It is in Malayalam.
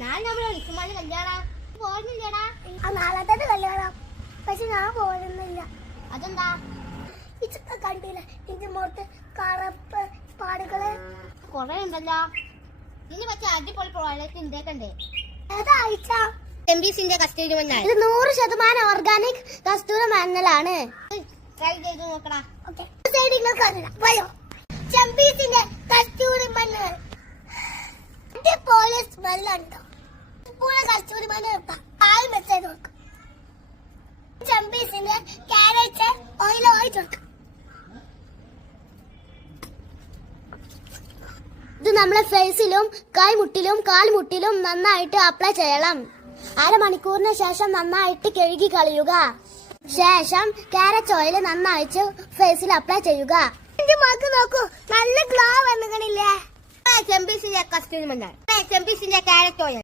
ഞാൻ നമ്മുടെ വിളിക്കുമ്പോൾ കല്യാണം പോകുന്നില്ലടാ. നാളത്തെ കല്യാണം, പക്ഷെ ഞാൻ പോകുന്നില്ല. അതെന്താ? ഇതൊക്കെ കണ്ടില്ല, ഇതിന്റെ മുഖത്ത് കറുപ്പ് പാടുകള് കൊറേ ഉണ്ടല്ലോ. ഇനി പക്ഷെ അടിപൊളി പ്രോഡക്റ്റ് ഉണ്ടാക്കണ്ടേ? ഏതാഴ്ച എംബിസിന്റെ കസ്തൂരി മഞ്ഞൾ. ഇത് 100% ഓർഗാനിക് കസ്തൂരി മഞ്ഞളാണ്. ട്രൈ ചെയ്ത് നോക്കടാ. ചെമ്പീസിന്റെ കസ്തൂരി മഞ്ഞൾ അടിപൊളി സ്മെല്ലുണ്ടോ? കസ്തൂരി മഞ്ഞൾ മെസ്സേജ് കൊടുക്കും. ചെമ്പീസിന്റെ ക്യാരറ്റ് ഓയിൽ ഒഴിച്ചു കൊടുക്കും. ഇത് നമ്മളെ ഫേസിലും കൈമുട്ടിലും കാൽമുട്ടിലും നന്നായിട്ട് അപ്ലൈ ചെയ്യണം. അരമണിക്കൂറിന് ശേഷം നന്നായിട്ട് കഴുകി കളയുക. ശേഷം ക്യാരറ്റ് ഓയിൽ നന്നായിട്ട് ഫേസിൽ അപ്ലൈ ചെയ്യുക. എന്റെ മക്ക് നോക്കൂ, നല്ല ഗ്ലോ വന്നില്ലേ. ചെമ്പീസിന്റെ കസ്തൂരി മഞ്ഞൾ, ചെമ്പീസിന്റെ ക്യാരറ്റ് ഓയിൽ.